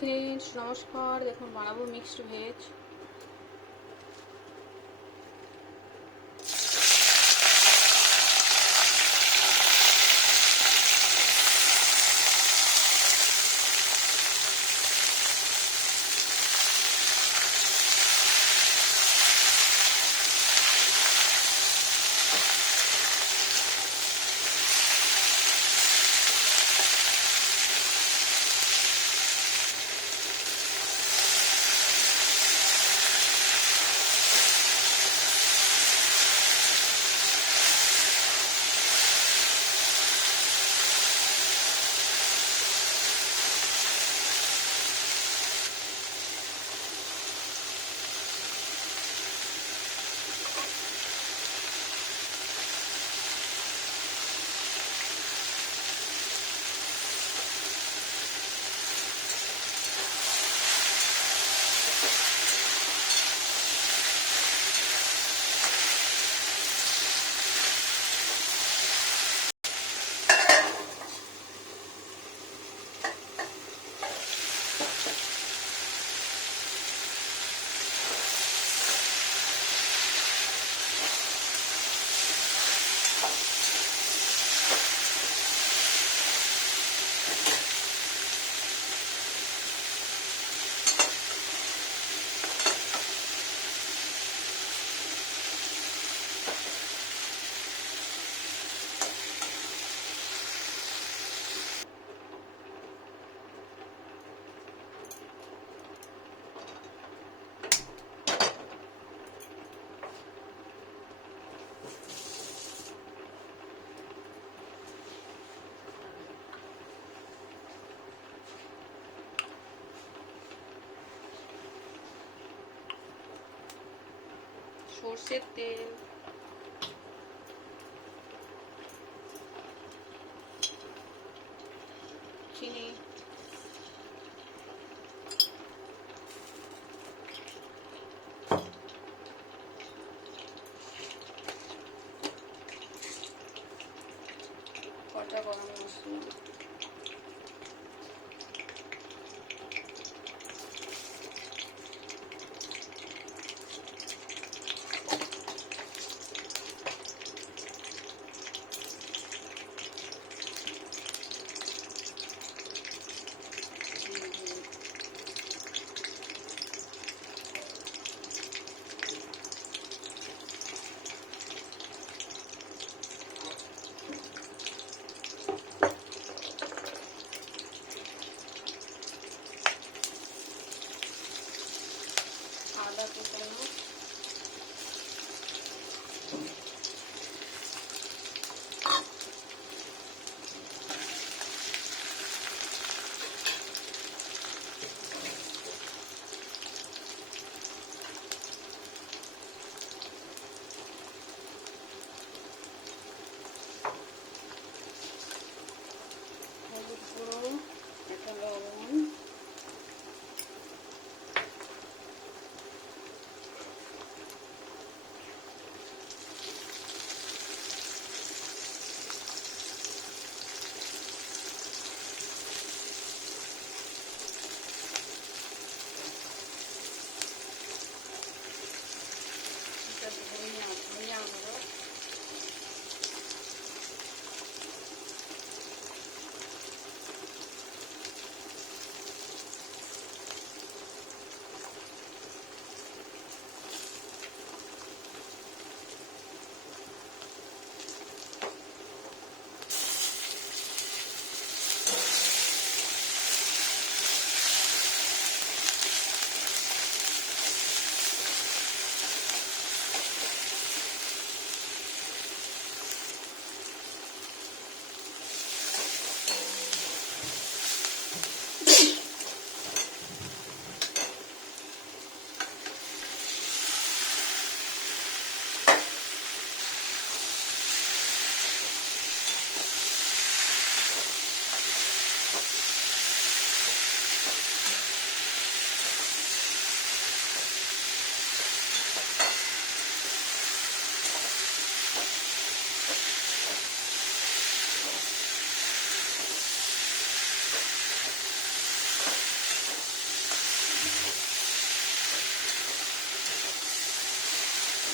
Friends নমস্কার দেখুন বানাবো মিক্সড ভেজ সর্ষের তেল। চিনি। কটা গরম মশলা?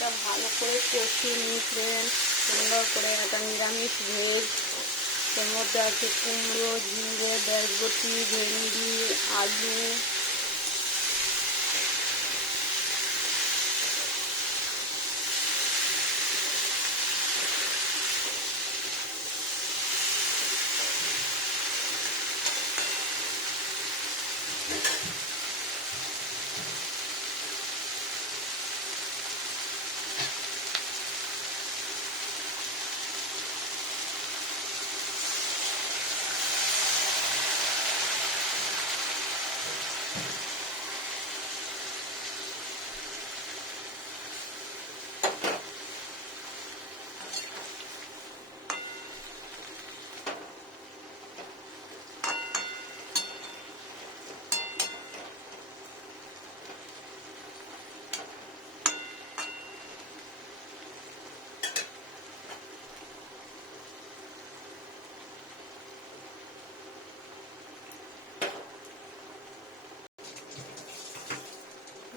মশলাটা ভালো করে কষিয়ে নিয়েছিলেন। সুন্দর করে একটা নিরামিষ ভেজ। এর মধ্যে আছে কুমড়ো, ঝিঙে বেরবটি ভেন্ডি, আলু।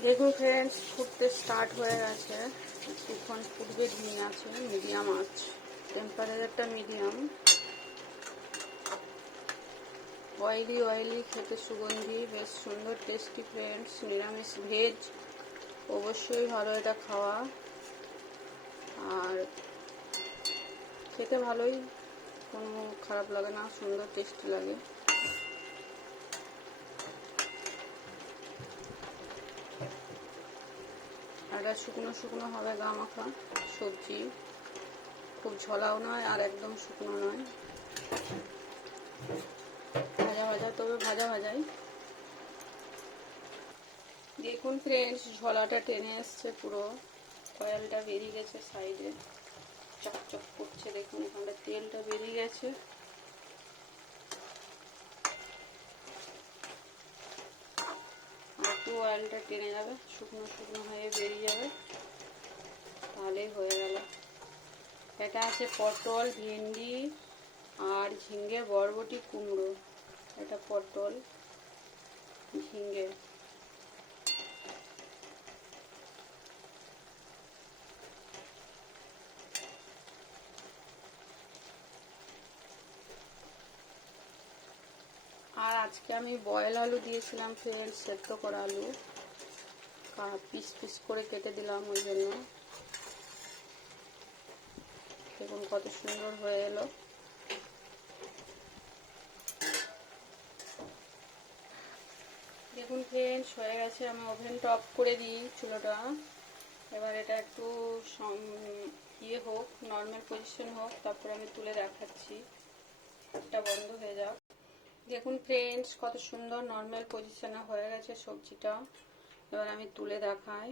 দেখুন ফ্রেন্ডস ফুটতে স্টার্ট হয়ে গেছে। কিছুক্ষণ ফুটবে ঘিয়ে আছে মিডিয়াম আঁচ টেম্পারেচারটা মিডিয়াম অয়েলি অয়েলি খেতে সুগন্ধি, বেশ সুন্দর টেস্টি ফ্রেন্ডস নিরামিষ ভেজ অবশ্যই ভালো এটা খাওয়া। আর খেতে ভালোই। কোনো খারাপ লাগে না, সুন্দর টেস্টি লাগে। এটা শুকনো শুকনো হবে গা মাখা, সবজি। খুব ঝলাও নয়, আর একদম শুকনো নয়। ভাজা ভাজা, তবে ভাজা ভাজাই। দেখুন ফ্রেন্ডস ঝোলাটা টেনে এসছে পুরো। কয়েলটা বেরিয়ে গেছে সাইডে চকচক করছে, দেখুন এখানটা তেলটা বেরিয়ে গেছে। একটু অয়েলটা টেনে যাবে, শুকনো শুকনো হয়ে বেরিয়ে যাবে। তাহলেই হয়ে গেল। এটা আছে পটল, ভেন্ডি আর ঝিঙ্গে বরবটি, কুমড়ো। এটা পটল ঝিঙ্গে আর আজকে আমি বয়েল আলু দিয়েছিলাম ফ্রেন্ড সেদ্ধ করা আলু। পিস পিস করে কেটে দিলাম ওই জন্য। দেখুন কত সুন্দর হয়ে এলো। দেখুন ফ্রেন্ডস হয়ে গেছে, আমি ওভেনটা অফ করে দিই চুলোটা। এবার এটা একটু ইয়ে হোক নর্মাল পজিশন হোক, তারপরে আমি তুলে দেখাচ্ছি। এটা বন্ধ হয়ে যাক। দেখুন ফ্রেন্ডস কত সুন্দর নর্মাল পজিশনে হয়ে গেছে সবজিটা। এবার আমি তুলে দেখাই।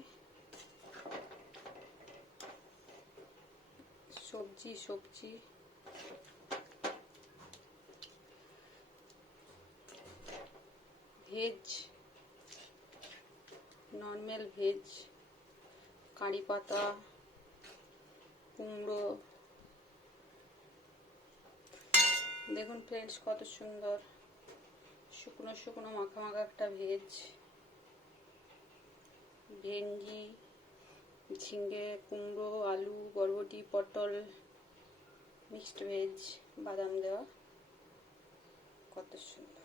সবজি সবজি। ভেজ নর্মাল ভেজ কারি পাতা, কুমড়ো। দেখুন ফ্রেন্ডস কত সুন্দর। শুকনো শুকনো মাখা মাখা একটা ভেজ। ভেন্ডি ঝিঙ্গে কুমড়ো, আলু, বরবটি, পটল, মিক্সড ভেজ, বাদাম দেওয়া। কত সুন্দর।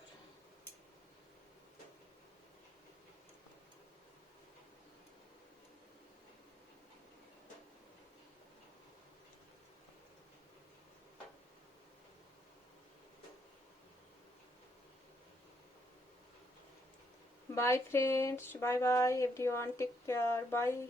Bye friends. Bye bye everyone. Take care. Bye.